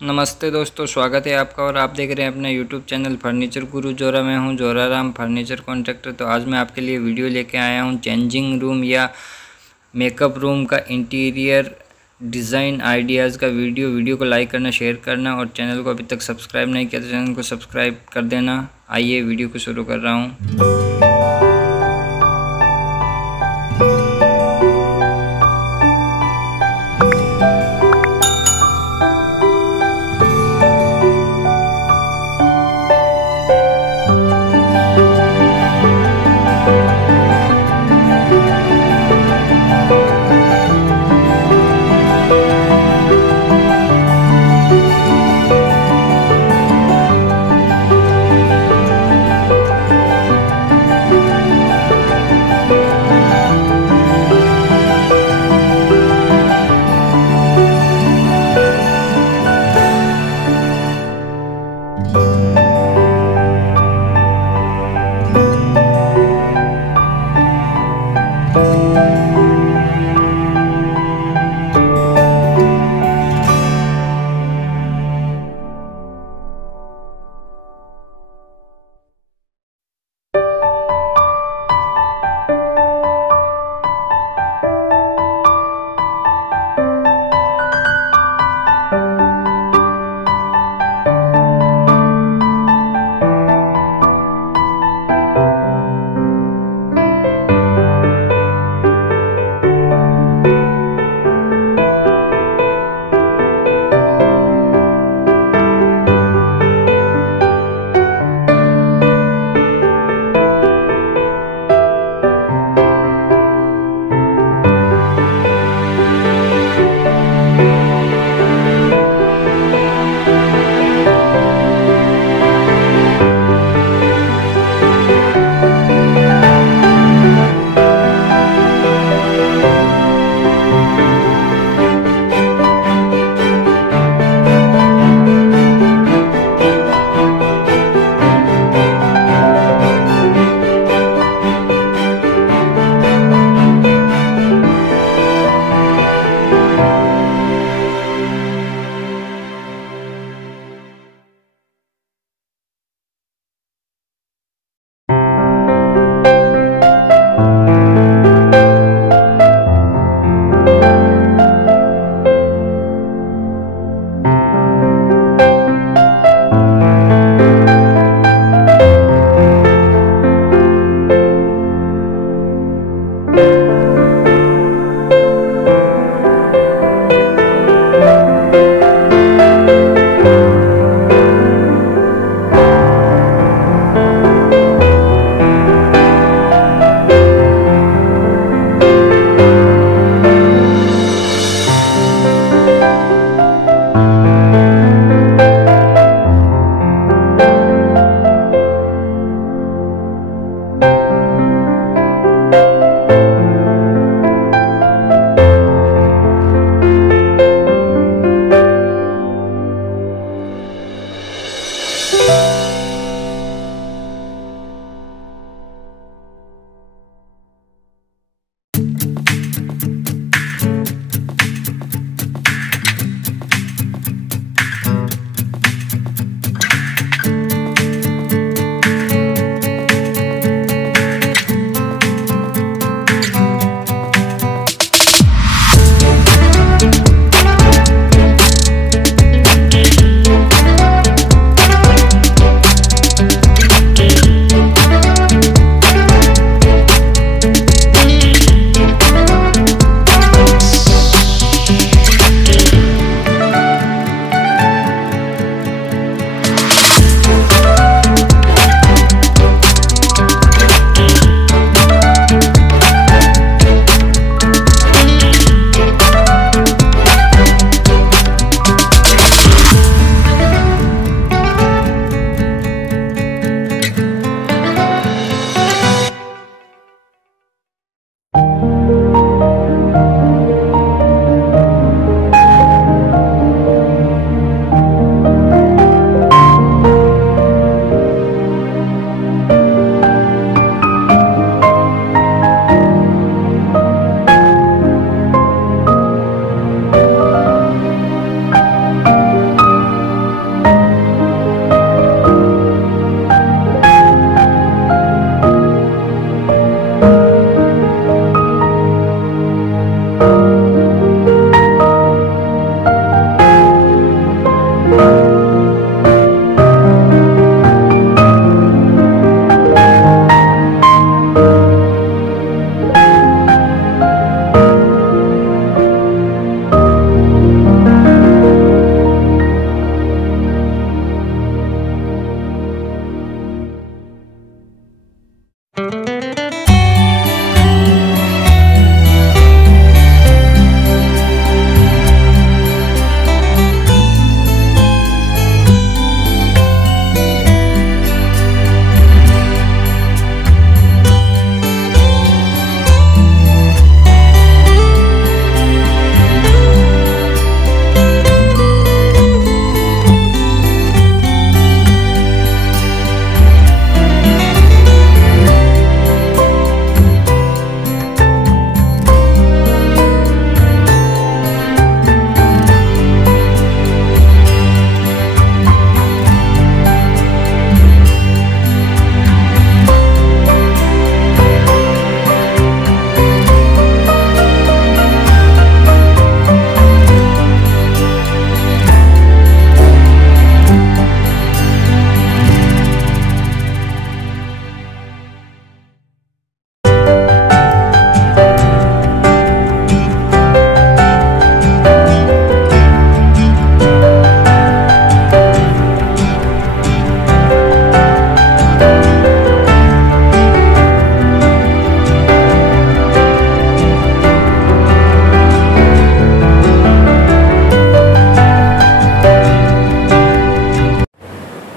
नमस्ते दोस्तों, स्वागत है आपका और आप देख रहे हैं अपना यूट्यूब चैनल फर्नीचर गुरु जोरा। मैं हूं जोरा राम फर्नीचर कॉन्ट्रैक्टर। तो आज मैं आपके लिए वीडियो लेके आया हूं चेंजिंग रूम या मेकअप रूम का इंटीरियर डिज़ाइन आइडियाज़ का वीडियो को लाइक करना, शेयर करना और चैनल को अभी तक सब्सक्राइब नहीं किया तो चैनल को सब्सक्राइब कर देना। आइए वीडियो को शुरू कर रहा हूँ।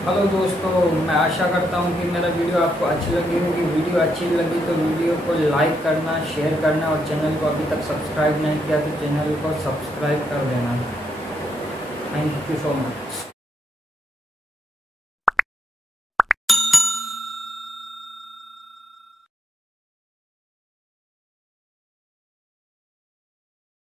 हेलो दोस्तों, मैं आशा करता हूँ कि मेरा वीडियो आपको अच्छी लगी होगी। वीडियो अच्छी लगी तो वीडियो को लाइक करना, शेयर करना और चैनल को अभी तक सब्सक्राइब नहीं किया तो चैनल को सब्सक्राइब कर देना। Thank you so much.